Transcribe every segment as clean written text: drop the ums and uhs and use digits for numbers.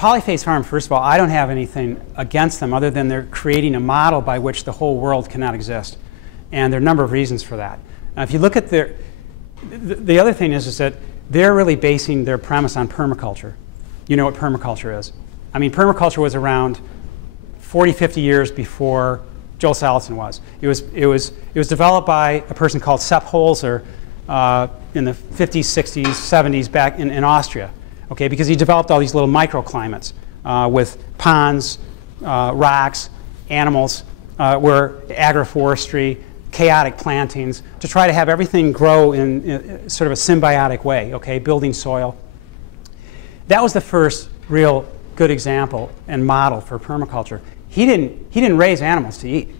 Polyface Farm, first of all, I don't have anything against them other than they're creating a model by which the whole world cannot exist. And there are a number of reasons for that. Now, if you look at the other thing is that they're really basing their premise on permaculture. You know what permaculture is. I mean, permaculture was around 40, 50 years before Joel Salatin was. It was developed by a person called Sepp Holzer in the 50s, 60s, 70s back in Austria. Okay, because he developed all these little microclimates with ponds, rocks, animals, where agroforestry, chaotic plantings, to try to have everything grow in sort of a symbiotic way, okay, building soil. That was the first real good example and model for permaculture. He didn't raise animals to eat.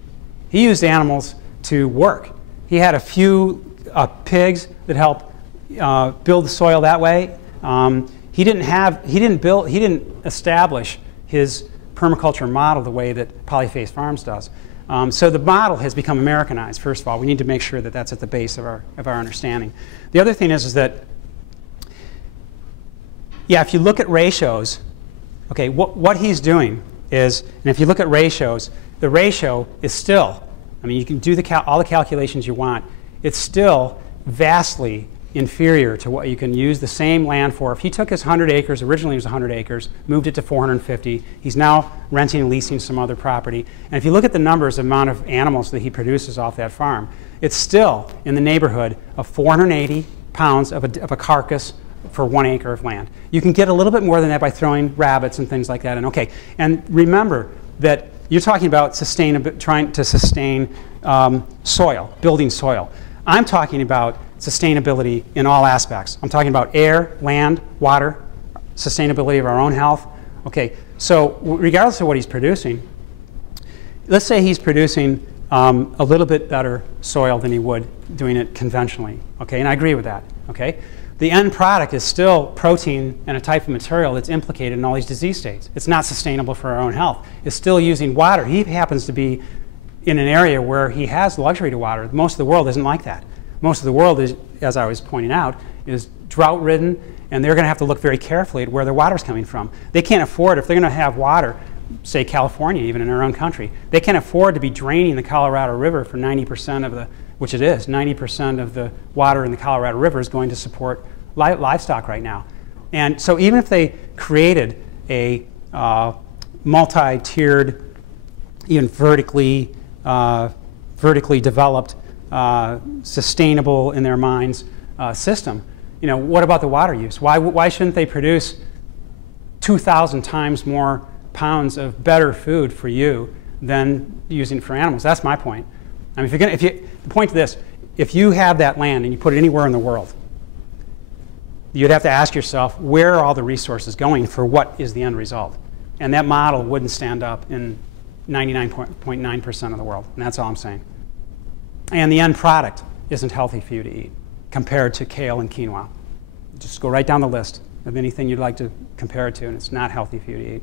He used animals to work. He had a few pigs that helped build the soil that way. He didn't establish his permaculture model the way that Polyface Farms does. So the model has become Americanized, first of all. We need to make sure that that's at the base of our understanding. The other thing is that, yeah, if you look at ratios, okay, what he's doing is, and if you look at ratios, the ratio is still, I mean, you can do all the calculations you want, it's still vastly inferior to what you can use the same land for. If he took his 100 acres, originally it was 100 acres, moved it to 450, he's now renting and leasing some other property. And if you look at the numbers, the amount of animals that he produces off that farm, it's still in the neighborhood of 480 pounds of a carcass for 1 acre of land. You can get a little bit more than that by throwing rabbits and things like that in. Okay, and remember that you're talking about trying to sustain soil, building soil. I'm talking about sustainability in all aspects. I'm talking about air, land, water, sustainability of our own health. Okay, so regardless of what he's producing, let's say he's producing a little bit better soil than he would doing it conventionally. Okay, and I agree with that. Okay, the end product is still protein and a type of material that's implicated in all these disease states. It's not sustainable for our own health. It's still using water. He happens to be in an area where he has luxury to water. Most of the world isn't like that. Most of the world is, as I was pointing out, is drought-ridden, and they're going to have to look very carefully at where their water's coming from. They can't afford, if they're going to have water, say California, even in our own country, they can't afford to be draining the Colorado River for 90% of the, which it is, 90% of the water in the Colorado River is going to support livestock right now. And so even if they created a multi-tiered, even vertically developed, sustainable in their minds system, you know, what about the water use? Why shouldn't they produce 2,000 times more pounds of better food for you than using for animals? That's my point. I mean, the point of this, if you have that land and you put it anywhere in the world, you'd have to ask yourself, where are all the resources going for what is the end result? And that model wouldn't stand up in 99.9% of the world, and that's all I'm saying. And the end product isn't healthy for you to eat compared to kale and quinoa. Just go right down the list of anything you'd like to compare it to, and it's not healthy for you to eat.